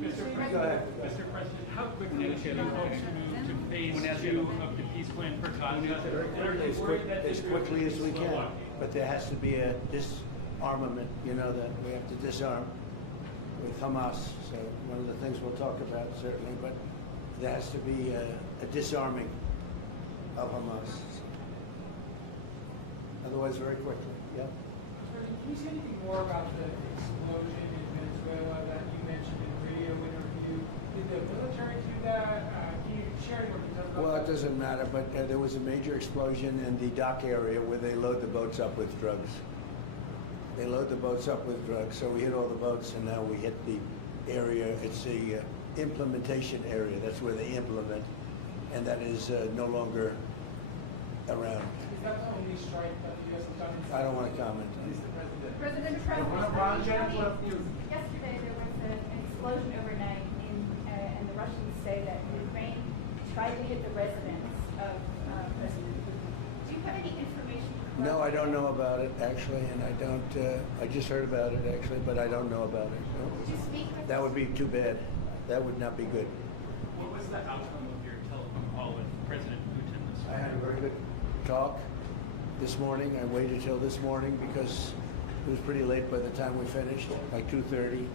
Mr. President, how quickly should we hope to move to phase 2 of the peace plan for Gaza? As quickly as we can. But there has to be a disarmament, that we have to disarm with Hamas. So one of the things we'll talk about, certainly, but there has to be a disarming of Hamas. Otherwise, very quickly. Yeah. Can you say anything more about the explosion in Venezuela that you mentioned in the radio interview? Did the military do that? Can you share any more details about Well, that? it doesn't matter, but there was a major explosion in the dock area where they load the boats up with drugs. They load the boats up with drugs, so we hit all the boats, and now we hit the area. It's the implementation area. That's where they implement, and that is no longer around. Is that the only strike that the U.S. has done? I don't want to comment on it. President Trump, yesterday there was an explosion overnight, and the Russians say that Ukraine tried to hit the residence of President Putin. Do you have any information? No, I don't know about it, actually, and I don't, I just heard about it, actually, but I don't know about it. No. Did you speak with That would be too bad. That would not be good. What was the outcome of your telephone call with President Putin this I had a very good talk this morning. I waited till this morning because it was pretty late by the time we finished, like 2:30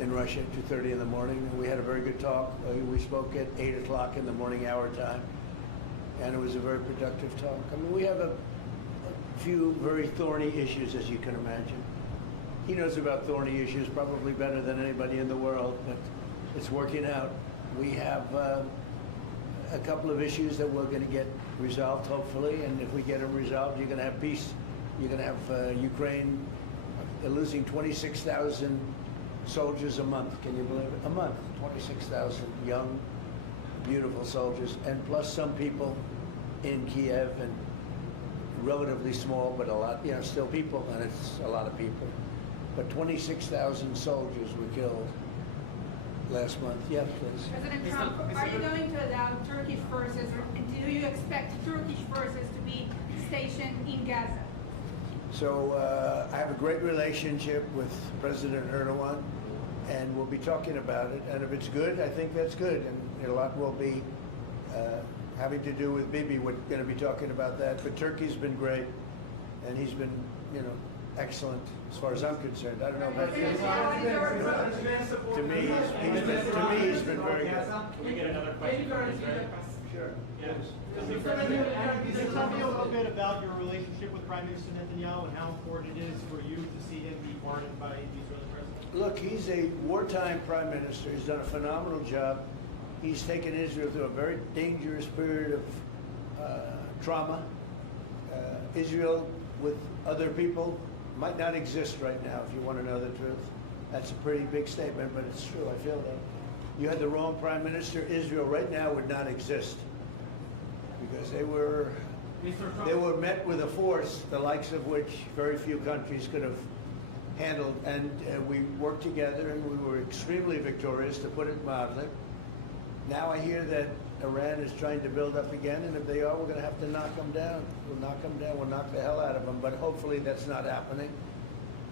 in Russia, 2:30 in the morning. And we had a very good talk. We spoke at 8 o'clock in the morning hour time, and it was a very productive talk. I mean, we have a few very thorny issues, as you can imagine. He knows about thorny issues probably better than anybody in the world, but it's working out. We have a couple of issues that we're going to get resolved, hopefully, and if we get them resolved, you're going to have peace. You're going to have Ukraine losing 26,000 soldiers a month. Can you believe it? A month, 26,000 young, beautiful soldiers, and plus some people in Kiev, and relatively small, but a lot, still people, and it's a lot of people. But 26,000 soldiers were killed last month. Yeah, please. President Trump, are you going to allow Turkish forces, or do you expect Turkish forces to be stationed in Gaza? So I have a great relationship with President Erdogan, and we'll be talking about it. And if it's good, I think that's good. And a lot will be having to do with Bibi. We're going to be talking about that. But Turkey's been great, and he's been, excellent as far as I'm concerned. I don't know about you. To me, he's been very good. Can we get another question from Israel? Sure. Yes. Can you tell me a little bit about your relationship with Prime Minister Netanyahu and how important it is for you to see him be pardoned by the Israeli president? Look, he's a wartime prime minister. He's done a phenomenal job. He's taken Israel through a very dangerous period of trauma. Israel, with other people, might not exist right now, if you want to know the truth. That's a pretty big statement, but it's true. I feel that. You had the wrong prime minister. Israel right now would not exist because they were met with a force the likes of which very few countries could have handled, and we worked together, and we were extremely victorious, to put it mildly. Now I hear that Iran is trying to build up again, and if they are, we're going to have to knock them down. We'll knock them down. We'll knock the hell out of them, but hopefully that's not happening.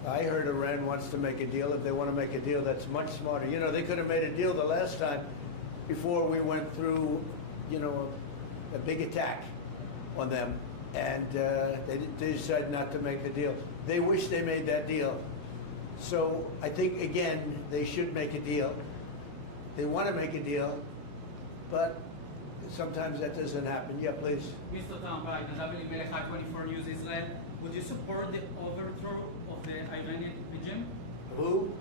I heard Iran wants to make a deal. If they want to make a deal, that's much smarter. They could have made a deal the last time before we went through, a big attack on them, and they decided not to make the deal. They wish they made that deal. So I think, again, they should make a deal. They want to make a deal, but sometimes that doesn't happen. Yeah, please. Mr. Trump, Melech 24 News Israel. Would you support the overthrow of the Iranian regime? Who?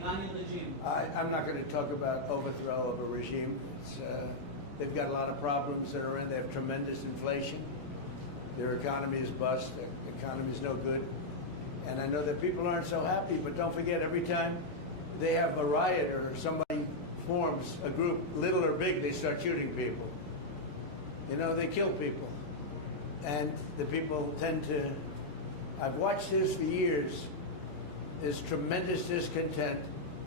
Iranian regime. I'm not going to talk about overthrow of a regime. They've got a lot of problems that are in. They have tremendous inflation. Their economy is bust. Their economy is no good. And I know that people aren't so happy, but don't forget, every time they have a riot or somebody forms a group, little or big, they start shooting people. They kill people. And the people tend to, I've watched this for years, there's tremendous discontent.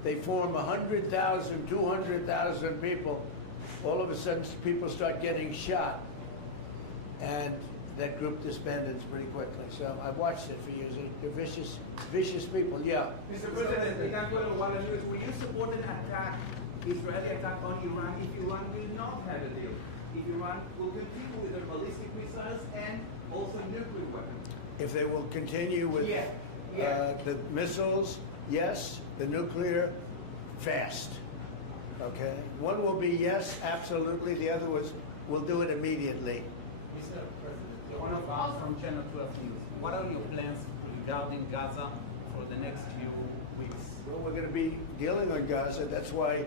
They form 100,000, 200,000 people. All of a sudden, people start getting shot. And that group disbanded pretty quickly. So I've watched it for years. They're vicious, vicious people. Yeah. Mr. President, will you support an attack, Israeli attack on Iran if Iran will not have a deal? If Iran will continue with their ballistic missiles and also nuclear weapons? If they will continue with the missiles, yes. The nuclear, fast. Okay? One will be yes, absolutely. The other was, we'll do it immediately. Mr. President, one of us from Channel 12 News. What are your plans regarding Gaza for the next few weeks? Well, we're going to be dealing on Gaza. That's why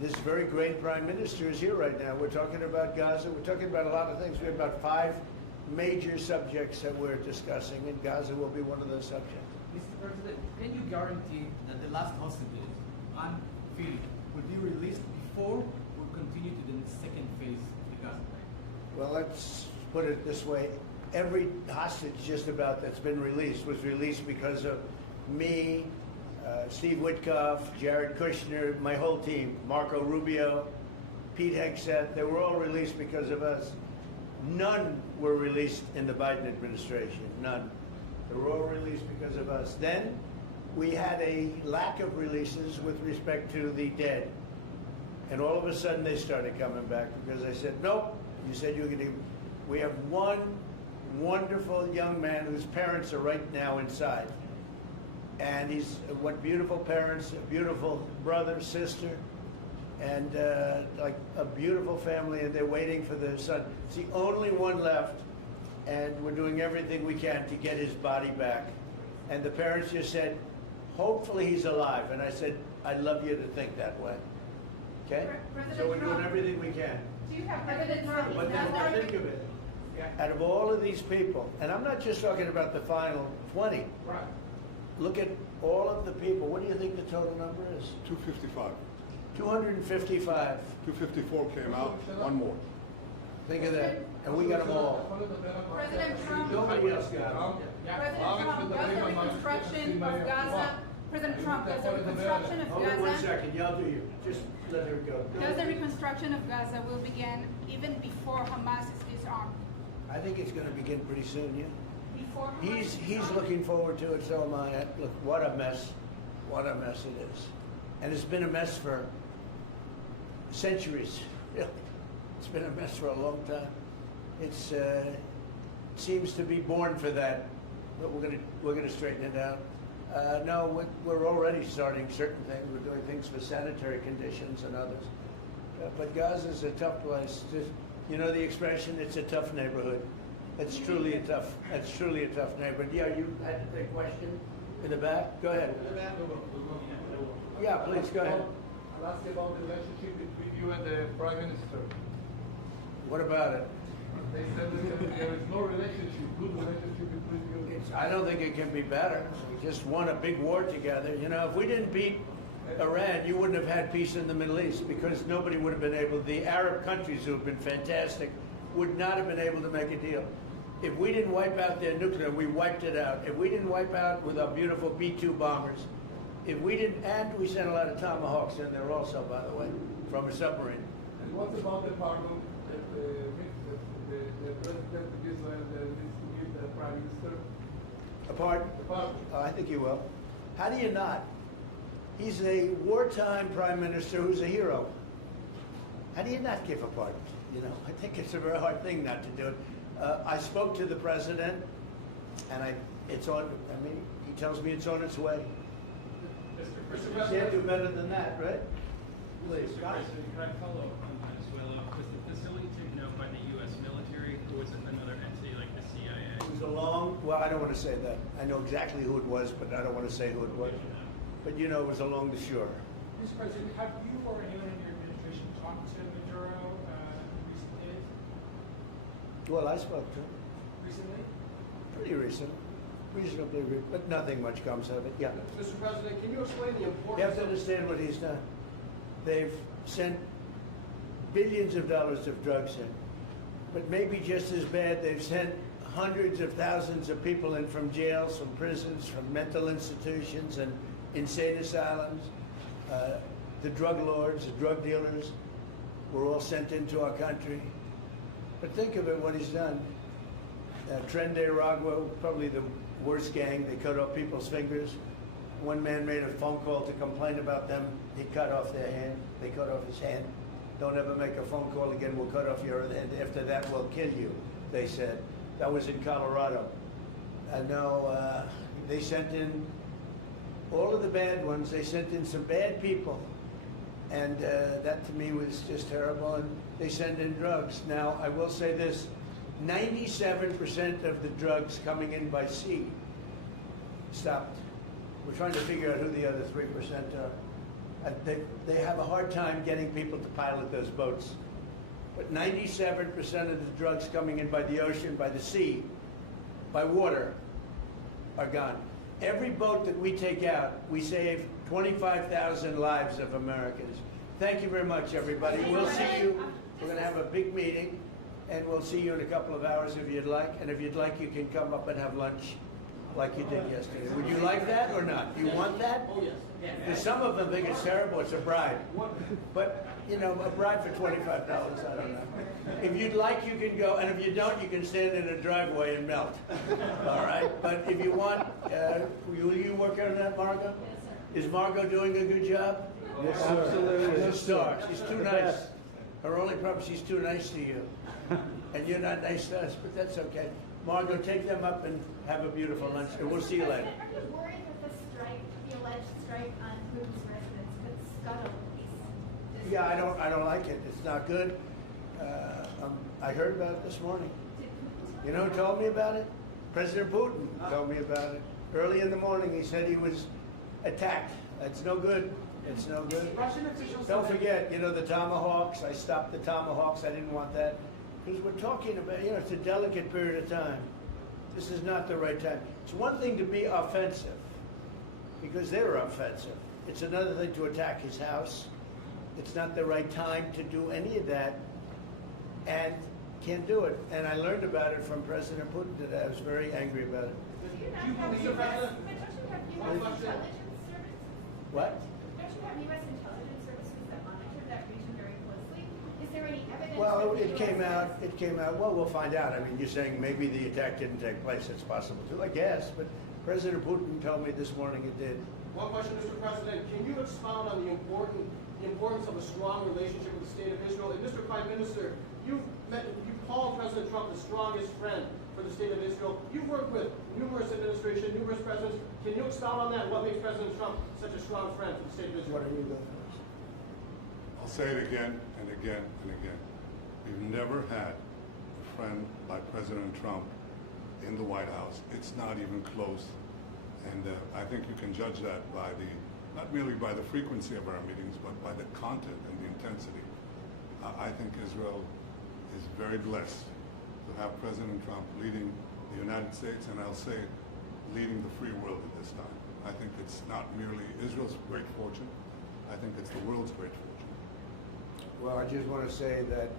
this very great prime minister is here right now. We're talking about Gaza. We're talking about a lot of things. We have about 5 major subjects that we're discussing, and Gaza will be one of those subjects. Mr. President, can you guarantee that the last hostages, on Philip, will be released before or continue to the second phase of the Gaza plan? Well, let's put it this way. Every hostage just about that's been released was released because of me, Steve Witkoff, Jared Kushner, my whole team, Marco Rubio, Pete Hegseth. They were all released because of us. None were released in the Biden administration. None. They were all released because of us. Then we had a lack of releases with respect to the dead. And all of a sudden they started coming back because I said, nope, you said you were going to. We have one wonderful young man whose parents are right now inside. And he's, what beautiful parents, a beautiful brother, sister, and like a beautiful family, and they're waiting for their son. It's the only one left, and we're doing everything we can to get his body back. And the parents just said, hopefully he's alive. And I said, I'd love you to think that way. Okay? So we're doing everything we can. Do you have President Trump? But then think of it. Out of all of these people, and I'm not just talking about the final 20. Right. Look at all of the people. What do you think the total number is? 255. 255. 254 came out, one more. Think of that. And we got them all. President Trump, Nobody else got them. President Trump, does the reconstruction of Gaza, President Trump, does the reconstruction of Hold on 1 Gaza, second. Y'all do you. Just let her go. does the reconstruction of Gaza will begin even before Hamas is disarmed? I think it's going to begin pretty soon, yeah. Before Hamas is He's disarmed? looking forward to it, so am I. Look, what a mess. What a mess it is. And it's been a mess for centuries, really. It's been a mess for a long time. It's seems to be born for that, but we're gonna straighten it out. No, we're already starting certain things. We're doing things for sanitary conditions and others. But Gaza's a tough place. You know the expression, it's a tough neighborhood. It's truly a tough neighborhood. Yeah, you had a question in the back? Go ahead. Yeah, please, go ahead. I'll ask you about the relationship between you and the Prime Minister. What about it? They said that there is no relationship, good relationship between you. I don't think it can be better. We just won a big war together. You know, if we didn't beat Iran, you wouldn't have had peace in the Middle East because nobody would have been able, the Arab countries who have been fantastic would not have been able to make a deal. If we didn't wipe out their nuclear, we wiped it out. If we didn't wipe out with our beautiful B-2 bombers, if we didn't, and we sent a lot of Tomahawks in there also, by the way, from a submarine. And what about the pardon that the President of Israel needs to give the Prime Minister? A pardon? The pardon. I think he will. How do you not? He's a wartime prime minister who's a hero. How do you not give a pardon? You know, I think it's a very hard thing not to do it. I spoke to the president, and it's on. I mean, he tells me it's on its way. Mr. You can't do better than that, right? Please. Mr. President, can I follow up on Venezuela? Was the facility taken out by the U.S. military, or was it another entity like the CIA? It was well, I don't want to say that. I know exactly who it was, but I don't want to say who it was. But you know, it was along the shore. Mr. President, have you or anyone in your administration talked to Maduro in recent days? Well, I spoke to him. Recently? Pretty recent. Reasonably, but nothing much comes of it. Yeah. Mr. President, can you explain the You importance have to understand what he's done. They've sent billions of dollars of drugs in. But maybe just as bad, they've sent hundreds of thousands of people in from jails, from prisons, from mental institutions and insane asylums. The drug lords, the drug dealers were all sent into our country. But think of it, what he's done. Tren de Aragua, probably the worst gang. They cut off people's fingers. One man made a phone call to complain about them. He cut off their hand. They cut off his hand. Don't ever make a phone call again. We'll cut off your hand. After that, we'll kill you, they said. That was in Colorado. And now they sent in all of the bad ones. They sent in some bad people. And that to me was just terrible. And they send in drugs. Now, I will say this. 97% of the drugs coming in by sea stopped. We're trying to figure out who the other 3% are. And they have a hard time getting people to pilot those boats. But 97% of the drugs coming in by the ocean, by the sea, by water, are gone. Every boat that we take out, we save 25,000 lives of Americans. Thank you very much, everybody. We'll see you. We're going to have a big meeting, and we'll see you in a couple of hours if you'd like. And if you'd like, you can come up and have lunch like you did yesterday. Would you like that or not? Do you want that? Oh, yes. Because some of them think it's terrible. It's a bribe. But, you know, a bribe for $25, I don't know. If you'd like, you can go. And if you don't, you can stand in a driveway and melt. All right? But if you want, will you work on that, Margot? Yes, sir. Is Margot doing a good job? Yes, sir. Absolutely. She's a star. She's too nice. Her only problem, she's too nice to you. And you're not nice to us, but that's okay. Margot, take them up and have a beautiful lunch, and we'll see you later. Are you worried that the strike, the alleged strike on Putin's residents, could scuttle peace? Yeah, I don't like it. It's not good. I heard about it this morning. You know who told me about it? President Putin told me about it. Early in the morning, he said he was attacked. It's no good. It's no good. Russian officials. Don't forget, you know, the Tomahawks. I stopped the Tomahawks. I didn't want that. Because we're talking about, you know, it's a delicate period of time. This is not the right time. It's one thing to be offensive, because they're offensive. It's another thing to attack his house. It's not the right time to do any of that, and can't do it. And I learned about it from President Putin today. I was very angry about it. Do you not have U.S. intelligence services? What? Don't you have U.S. intelligence services that monitor that region very closely? Is there any evidence? Well, it came out. It came out. Well, we'll find out. I mean, you're saying maybe the attack didn't take place. It's possible too, I guess. But President Putin told me this morning it did. One question, Mr. President. Can you expound on the importance of a strong relationship with the state of Israel? And Mr. Prime Minister, you called President Trump the strongest friend for the state of Israel. You've worked with numerous administrations, numerous presidents. Can you expound on that? What makes President Trump such a strong friend for the state of Israel? What are you going first? I'll say it again and again and again. We've never had a friend like President Trump in the White House. It's not even close. And I think you can judge that by not merely by the frequency of our meetings, but by the content and the intensity. I think Israel is very blessed to have President Trump leading the United States, and I'll say leading the free world at this time. I think it's not merely Israel's great fortune, I think it's the world's great fortune. Well, I just want to say that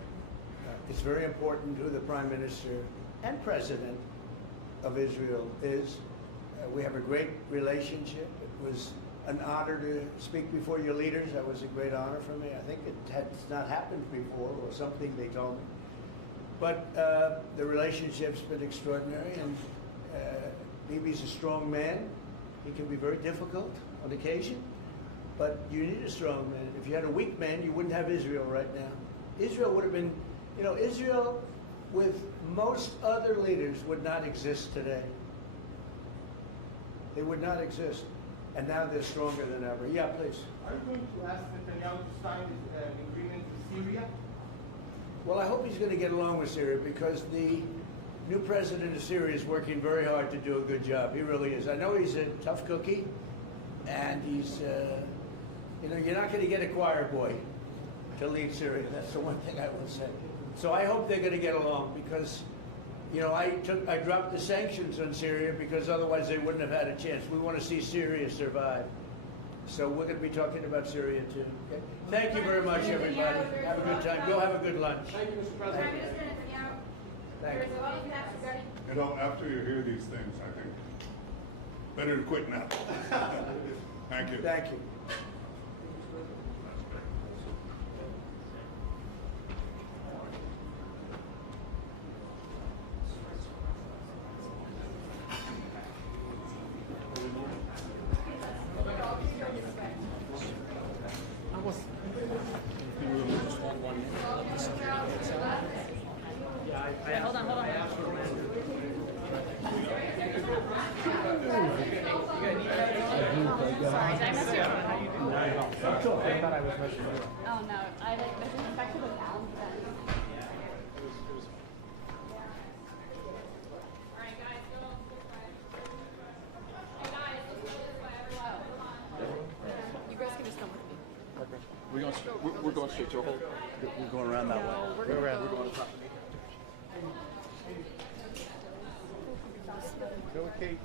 it's very important who the Prime Minister and President of Israel is. We have a great relationship. It was an honor to speak before your leaders. That was a great honor for me. I think it has not happened before, or something they told me. But the relationship's been extraordinary, and Bibi's a strong man. He can be very difficult on occasion, but you need a strong man. If you had a weak man, you wouldn't have Israel right now. Israel would have been, you know, Israel with most other leaders would not exist today. They would not exist. And now they're stronger than ever. Yeah, please. Are you going to ask Netanyahu to sign an agreement with Syria? Well, I hope he's going to get along with Syria, because the new president of Syria is working very hard to do a good job. He really is. I know he's a tough cookie, and he's, you know, you're not going to get a choir boy to lead Syria. That's the one thing I will say. So I hope they're going to get along, because, you know, I dropped the sanctions on Syria because otherwise they wouldn't have had a chance. We want to see Syria survive. So we're going to be talking about Syria too. Okay? Thank you very much, everybody. Have a good time. Go have a good lunch. Thank you, Mr. President. Thank you. You know, after you hear these things, I think better to quit now. Thank you. Thank you. It's okay. I thought I was measuring you. Oh, no, I like measured it back to the pound. Alright, guys, go. Hey, guys, let's go this way, everyone. Come on. You girls can just come with me. Okay. We're going straight to a hole. We're going around that way. No, we're Go gonna around. go. We're going to top. Go with Kate.